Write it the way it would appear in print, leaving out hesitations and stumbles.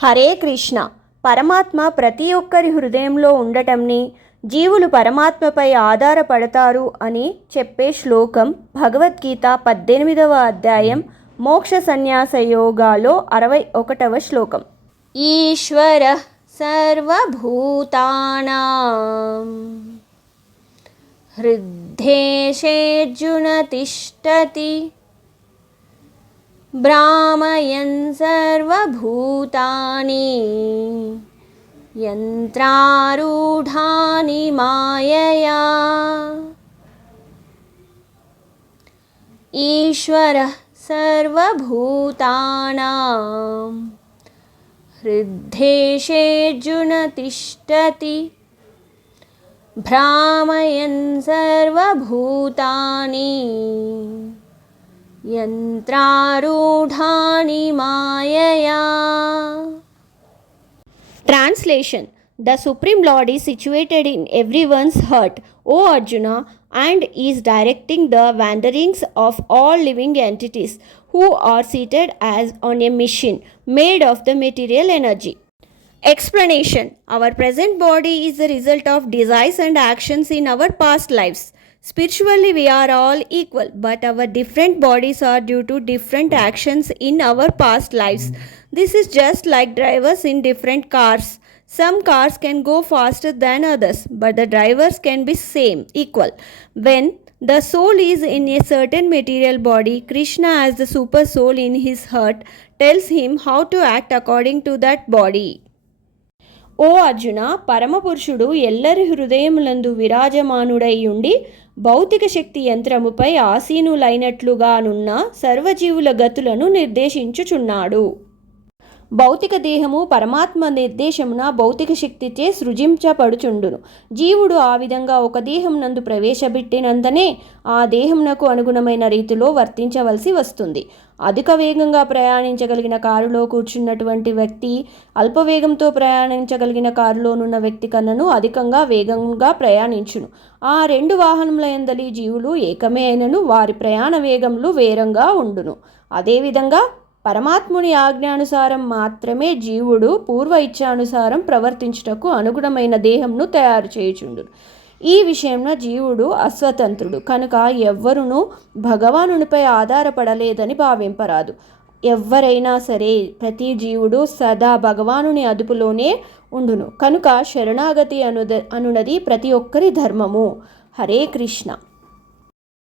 హరే కృష్ణ. పరమాత్మ ప్రతి ఒక్కరి హృదయంలో ఉండటంని, జీవులు పరమాత్మపై ఆధారపడతారు అని చెప్పే శ్లోకం భగవద్గీత 18వ అధ్యాయం మోక్ష సన్యాస యోగాలో 61వ శ్లోకం. ఈశ్వరః సర్వభూతానాం హృద్దేశేర్జున తిష్టతి భ్రామయన్ సర్వభూతాని యంత్రారూఢాని మాయయా. ఈశ్వరః సర్వభూతానాం హృద్దేశేర్జున తిష్టతి భ్రామయన్ సర్వభూతాని యంత్రారూఢాని మాయయా. Translation: The Supreme Lord is situated in everyone's heart, O Arjuna, and is directing the wanderings of all living entities who are seated as on a machine made of the material energy. Explanation: Our present body is the result of desires and actions in our past lives. Spiritually, we are all equal, but our different bodies are due to different actions in our past lives. This is just like drivers in different cars. Some cars can go faster than others, but the drivers can be equal. When the soul is in a certain material body, Krishna as the super soul in his heart tells him how to act according to that body. ఓ అర్జున, పరమపురుషుడు ఎల్లరి హృదయములందు విరాజమానుడై ఉండి భౌతిక శక్తి యంత్రముపై ఆసీనులైనట్లుగానున్న సర్వజీవుల గతులను నిర్దేశించుచున్నాడు. భౌతిక దేహము పరమాత్మ నిర్దేశమున భౌతిక శక్తిచే సృజించబడుచుండును. జీవుడు ఆ విధంగా ఒక దేహం నందు ప్రవేశపెట్టినంతనే ఆ దేహమునకు అనుగుణమైన రీతిలో వర్తించవలసి వస్తుంది. అధిక వేగంగా ప్రయాణించగలిగిన కారులో కూర్చున్నటువంటి వ్యక్తి అల్పవేగంతో ప్రయాణించగలిగిన కారులోనున్న వ్యక్తి కన్నను అధికంగా వేగంగా ప్రయాణించును. ఆ రెండు వాహనముల యందలి జీవులు ఏకమే అయినను వారి ప్రయాణ వేగములు వేరంగా ఉండును. అదేవిధంగా పరమాత్ముని ఆజ్ఞానుసారం మాత్రమే జీవుడు పూర్వ ఇచ్ఛానుసారం ప్రవర్తించుటకు అనుగుణమైన దేహంను తయారు చేయుచుండును. ఈ విషయంలో జీవుడు అస్వతంత్రుడు కనుక ఎవ్వరునూ భగవానునిపై ఆధారపడలేదని భావింపరాదు. ఎవ్వరైనా సరే ప్రతి జీవుడు సదా భగవానుని అదుపులోనే ఉండును. కనుక శరణాగతి అనునది ప్రతి ఒక్కరి ధర్మము. హరే కృష్ణ.